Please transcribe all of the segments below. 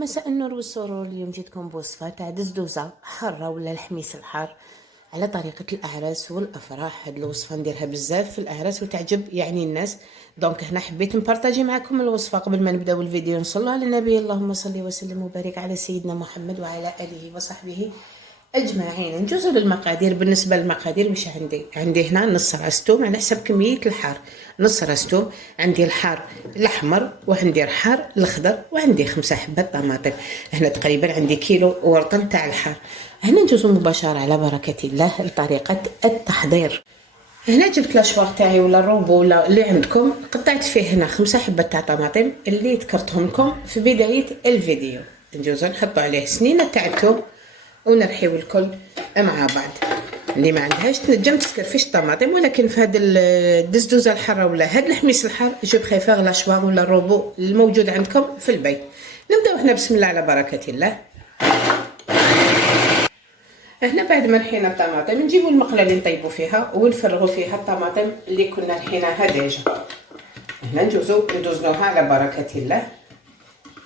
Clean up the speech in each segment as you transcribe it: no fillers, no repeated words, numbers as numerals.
مساء النور والسرور. اليوم جيتكم بوصفة تاع دزدوزة حارة ولا الحميس الحار على طريقة الأعراس والأفراح. هاد الوصفة نديرها بزاف في الأعراس وتعجب يعني الناس. دونك هنا حبيت نبارطاجي معكم الوصفة. قبل ما نبداو الفيديو نصلوا على النبي، اللهم صل وسلم وبارك على سيدنا محمد وعلى آله وصحبه اجمعين. نجوزو للمقادير. بالنسبه للمقادير واش عندي هنا نص راس توم على حسب كميه الحار. نص راس توم، عندي الحار الاحمر وعندي الحار الاخضر وعندي 5 حبات طماطم. هنا تقريبا عندي كيلو ورطل تاع الحار. هنا نجوزو مباشره على بركه الله لطريقه التحضير. هنا جبت لاشواغ تاعي ولا الروبو ولا اللي عندكم، قطعت فيه هنا 5 حبات تاع طماطم اللي ذكرتهم لكم في بدايه الفيديو. نجوزو نحطوا عليه سنينه تاع الثوم ونرحيو الكل مع بعض. اللي ما عندهاش تنجم تسكرفش الطماطم، ولكن في هاد الدزدوزه الحاره ولا هاد الحميس الحار جو بريفير لاشواغ ولا الروبو الموجود عندكم في البيت. نبداو هنا بسم الله على بركه الله. هنا بعد ما نحينا الطماطم نجيبو المقله اللي نطيبو فيها ونفرغو فيها الطماطم اللي كنا نحيناها ديجا. هنا ندوزنوها على بركه الله.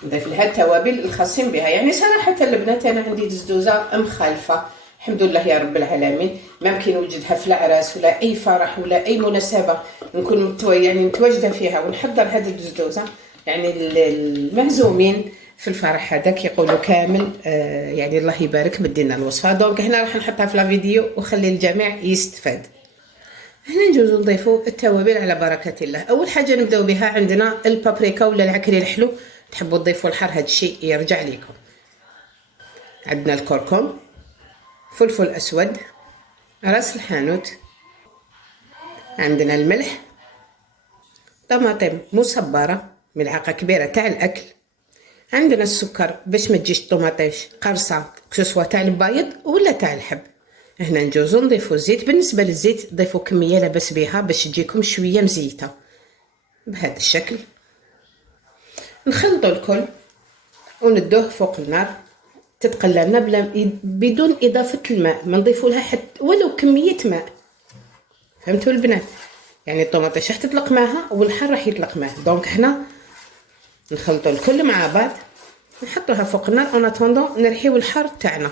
نضيف لها التوابل الخاصين بها. يعني صراحه البنات انا عندي دزدوزه مخالفه الحمد لله يا رب العالمين. ممكن نوجدها في العراس ولا اي فرح ولا اي مناسبه نكون متواجده فيها ونحضر هذه الدزدوزه. يعني المعزومين في الفرح هذاك يقولوا كامل يعني الله يبارك مدينا الوصفه. دونك هنا راح نحطها في الفيديو وخلي الجميع يستفاد. هنا نجوزو نضيفو التوابل على بركه الله. اول حاجه نبداو بها عندنا البابريكا ولا العكري الحلو، تحبوا تضيفوا الحار هذا الشيء يرجع لكم. عندنا الكركم، فلفل اسود، راس الحانوت، عندنا الملح، طماطم مصبره ملعقه كبيره تاع الاكل، عندنا السكر باش ما تجيش الطوماطيش قرصه كسوا تاع البيض ولا تاع الحب. هنا نجوزو نضيفو الزيت. بالنسبه للزيت ضيفوا كميه لاباس بها باش تجيكم شويه مزيته بهذا الشكل. نخلطوا الكل وندوه فوق النار تتقلى لنا بدون اضافه الماء. ما نضيفوا لها حتى ولو كميه ماء. فهمتوا البنات؟ يعني الطوماطيش راح تطلق معها والحار راح يطلق معها. دونك هنا نخلطوا الكل مع بعض نحطوها فوق النار اون اتوندون نرحيو الحار تاعنا.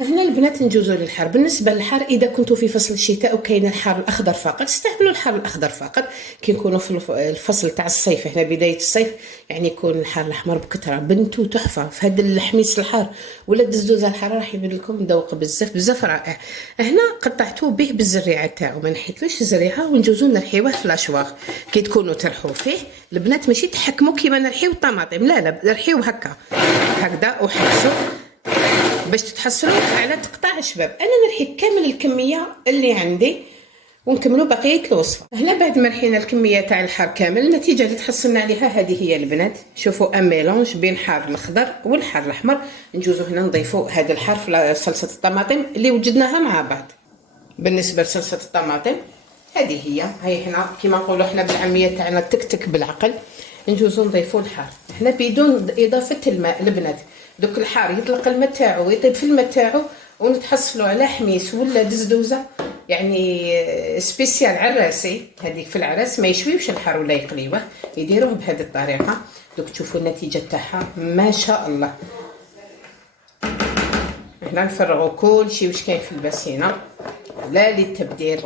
هنا البنات نجوزو للحار. بالنسبه للحار اذا كنتوا في فصل الشتاء وكاين الحار الاخضر فقط استعملوا الحار الاخضر فقط. كي نكونوا في الفصل تاع الصيف، هنا بدايه الصيف، يعني يكون الحار الاحمر بكثره بنتو تحفه. في هذا الحميس الحار ولا الدزدوزه الحاره راح يبان لكم مذوق بزاف بزاف رائع. هنا قطعتوه به بالزريعه تاعو، ما نحيتلوش الزريعه ونجوزو نرحيوه في لاشواغ. كي تكونوا ترحوا فيه البنات ماشي تحكموا كيما نرحيو الطماطم، لا نرحيو هكذا وحبسوا باش تتحصلوا على تقطع شباب. انا نرحي كامل الكميه اللي عندي ونكملوا بقيه الوصفه. هنا بعد ما رحينا الكميه تاع الحار كامل، النتيجه اللي تحصلنا عليها هذه هي البنات. شوفوا ان ميلونج بين الحار الاخضر والحار الاحمر. نجوزو هنا نضيفوا هذا الحار في صلصه الطماطم اللي وجدناها مع بعض. بالنسبه لصلصه الطماطم هذه هي هنا كما نقولوا احنا بالعاميه تاعنا تكتك بالعقل. نجوزو نضيفوا الحار هنا بدون اضافه الماء البنات. دوك الحار يطلق الماء تاعو ويطيب في الماء تاعو ونتحصلوا على حميس ولا دزدوزه يعني سبيسيال عراسي. هذيك في العراس ما يشويوش الحار ولا يقليوه، يديروه بهذه الطريقه. دوك تشوفوا النتيجه تاعها ما شاء الله. هنا نفرغوا كل شيء واش كاين في الباسينه لا للتبدير،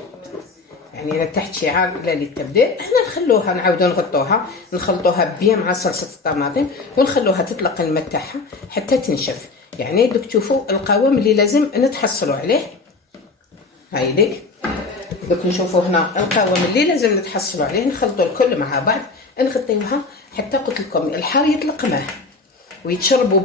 يعني لا تحت شعار لا للتبديل. احنا نخلوها نعاودو نغطوها نخلطوها بيان مع صلصه الطماطم ونخلوها تطلق الماء تاعها حتى تنشف. يعني دوك تشوفوا القوام اللي لازم نتحصلوا عليه. هاي ليك دوك نشوفوا هنا القوام اللي لازم نتحصلوا عليه. نخلطوا الكل مع بعض نغطيوها حتى قلت لكم الحار يطلق ماء ويتشربوا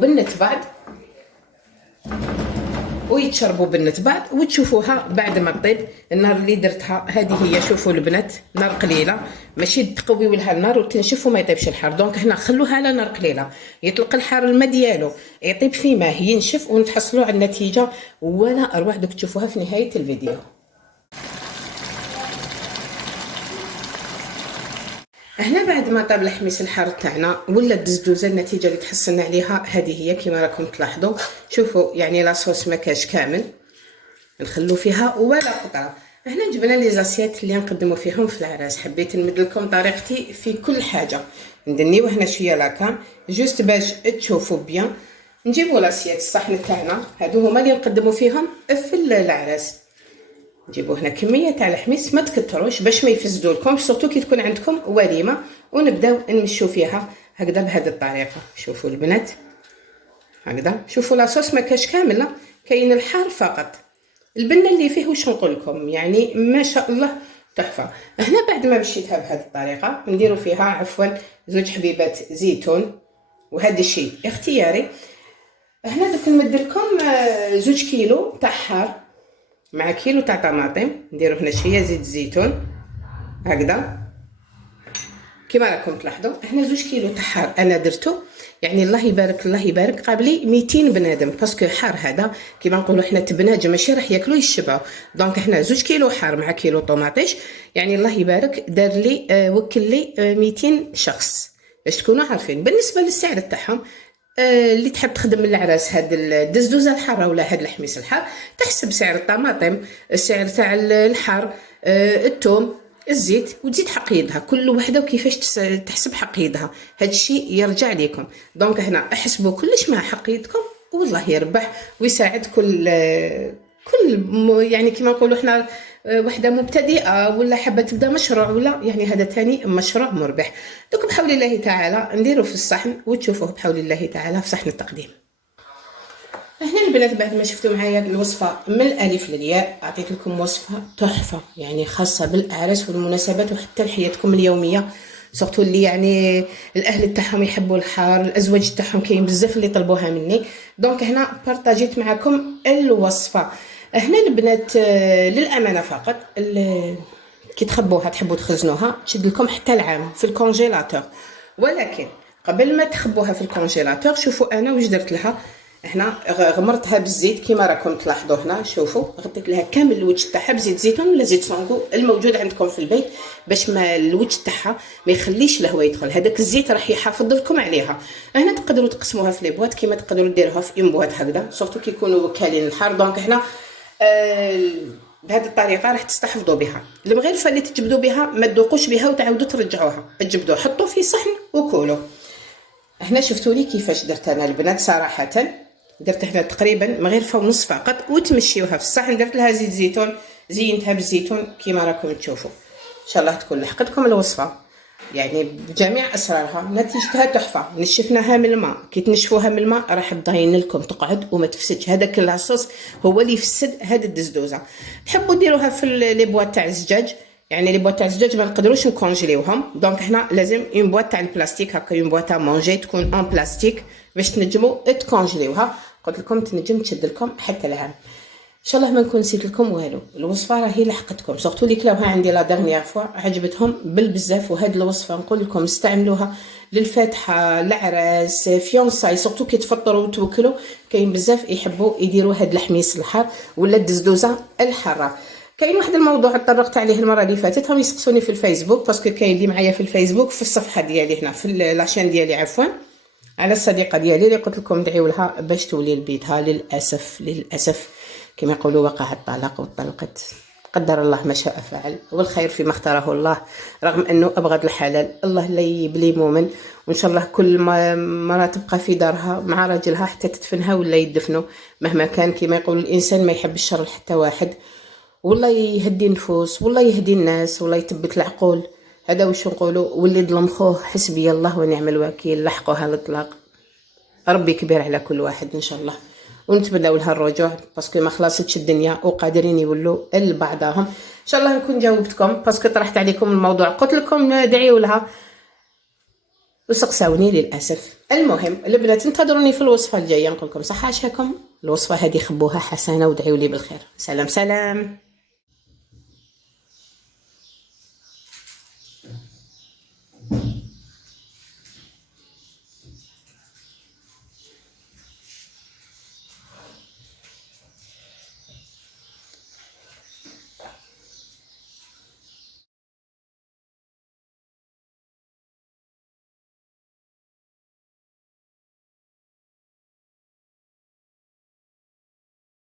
بنة بعض وتشوفوها بعد ما تطيب. النار اللي درتها هذه هي، شوفوا البنات نار قليله ماشي تقويو لها النار وتنشف وما يطيبش الحار. دونك هنا خلوها على نار قليله يطلق الحار الماء ديالو يطيب في ماء ينشف ونتحصلوا على النتيجه ولا اروع. دوك تشوفوها في نهايه الفيديو. هنا بعد ما طاب الحميس الحار تاعنا ولا الدزدوزه النتيجه اللي تحصلنا عليها هذه هي كما راكم تلاحظوا. شوفوا يعني لاصوص ما كاش كامل نخلو فيها ولا قطره. هنا جبنا لي زاسيات اللي نقدموا فيهم في العراس. حبيت نمد لكم طريقتي في كل حاجه. ندنيو هنا شويه لاكام جوست باش تشوفوا بيان. نجيبوا لاسيات الصحن تاعنا، هادو هما اللي نقدموا فيهم في العراس. نجيبوا هنا كميه تاع الحميص، ما تكتروش باش ما يفسدوا لكم، سورتو كي تكون عندكم وليمه. ونبداو نمشوا فيها هكذا بهذه الطريقه. شوفوا البنات هكذا، شوفوا لاصوص ما كاش كامله، كاين الحار فقط. البنه اللي فيه واش نقول لكم، يعني ما شاء الله تحفه. هنا بعد ما مشيتها بهذه الطريقه نديروا فيها عفوا زوج حبيبات زيتون، وهذا الشيء اختياري. هنا دوك نمد لكم زوج كيلو تاع حار مع كيلو تاع طماطم. نديروا هنا شويه زيت زيتون هكذا كما راكم تلاحظوا. هنا زوج كيلو تاع حار انا درته، يعني الله يبارك الله يبارك قابلي 200 بنادم، باسكو حار هذا كيما نقولوا حنا تبناج ماشي راح ياكلوا يشبعوا. دونك هنا زوج كيلو حار مع كيلو طوماطيش، يعني الله يبارك دار لي وكل لي 200 شخص باش تكونوا عارفين. بالنسبه للسعر تاعهم اللي تحب تخدم من العراس هاد الدزدوزه الحاره ولا هاد الحميص الحار، تحسب سعر الطماطم، السعر تاع الحار، الثوم، الزيت، وتزيد حقيدها. كل وحده وكيفاش تحسب حقيدها، هاد الشيء يرجع لكم. دونك هنا احسبوا كلش مع حقيدكم والله يربح ويساعد كل يعني كما نقولوا احنا وحده مبتدئه ولا حابه تبدا مشروع، ولا يعني هذا ثاني مشروع مربح. دوك بحول الله تعالى نديروا في الصحن وتشوفوه بحول الله تعالى في صحن التقديم. هنا البنات بعد ما شفتوا معايا الوصفه من الالف للياء، اعطيت لكم وصفه تحفه يعني خاصه بالاعراس والمناسبات وحتى لحياتكم اليوميه، سورتو اللي يعني الاهل تاعهم يحبوا الحار، الازواج تاعهم كاين بزاف اللي طلبوها مني. دونك هنا بارطاجيت معكم الوصفه. هنا البنات للامانه فقط كي تحبوا تخزنوها تشد لكم حتى العام في الكونجيلاتور، ولكن قبل ما تخبوها في الكونجيلاتور شوفوا انا واش درت لها. هنا غمرتها بالزيت كما راكم تلاحظوا. هنا شوفوا غطيت لها كامل الوجه تاعها بزيت زيتون ولا زيت سونغو الموجود عندكم في البيت، باش ما الوجه تاعها ما يخليش الهواء يدخل. هذاك الزيت راح يحافظ لكم عليها. هنا تقدروا تقسموها في لي بواط كما تقدروا ديروها في اون بواط هكذا، سورتو كي يكونوا كالين الحار. دونك هنا بهذه الطريقه راح تستحفظوا بها. المغرفه اللي تجبدوا بها ما تذوقوش بها وتعاودوا ترجعوها، تجبدوا حطوا في صحن وكولوا. هنا شفتوا لي كيفاش درت انا البنات، صراحه درت هنا تقريبا مغرفه ونص فقط وتمشيوها في الصحن. درت لها زيت زيتون، زينتها بالزيتون كما راكم تشوفوا. ان شاء الله تكون لحقتكم الوصفه يعني بجميع اسرارها، نتيجتها تحفه. نشفناها من الماء، كي تنشفوها من الماء راح تضاين لكم تقعد وما تفسدش. هذاك اللاصوص هو اللي يفسد هذه الدزدوزه. تحبوا ديروها في لي بواط تاع الزجاج، يعني لي بواط تاع الزجاج ما نقدروش نكونجيليوهم. دونك هنا لازم اون بواط تاع البلاستيك، هكا اون بواط مونجي تكون اون بلاستيك باش تنجموا تكونجيليوها. قلت لكم تنجم تشد لكم حتى العام. ان شاء الله ما نكون نسيت لكم والو. الوصفه راهي لحقتكم، سورتو اللي كلاوها عندي لا دغنيير فوا عجبتهم بالبزاف. وهاد الوصفه نقول لكم استعملوها للفاتحه، العراس، فيونساي، سورتو كي تفطروا وتوكلوا. كاين بزاف يحبوا يديروا هاد الحميص الحار ولا الدزدوزه الحاره. كاين واحد الموضوع تطرقت عليه المره اللي فاتت، هم يسقسوني في الفيسبوك، باسكو كاين اللي معايا في الفيسبوك في الصفحه ديالي هنا في لاشين ديالي عفوا، على الصديقه ديالي اللي قلت لكم ادعيوا لها باش تولي لبيتها. للاسف كما يقولوا وقع الطلاق وطلقت، قدر الله ما شاء فعل، والخير فيما اختاره الله. رغم انه ابغض الحلال، الله لا يبلي مؤمن. وان شاء الله كل مرة تبقى في دارها مع راجلها حتى تدفنها ولا يدفنوا مهما كان. كما يقول الانسان ما يحب الشر لحتى واحد، والله يهدي النفوس والله يهدي الناس والله يثبت العقول. هذا واش نقولوا، واللي ظلم خوه حسبي الله ونعم الوكيل، لحقوها الاطلاق. ربي كبير على كل واحد ان شاء الله، ونتمنوا لها الرجوع باسكو ما خلاصتش الدنيا وقادرين يولوا لبعضهم. ان شاء الله نكون جاوبتكم باسكو طرحت عليكم الموضوع، قلت لكم ادعيوا لها وسقساوني للاسف. المهم البنات انتظروني في الوصفه الجايه، نقول لكم صحه عشاكم. الوصفه هذه خبوها حسنه وادعيوا لي بالخير. سلام سلام.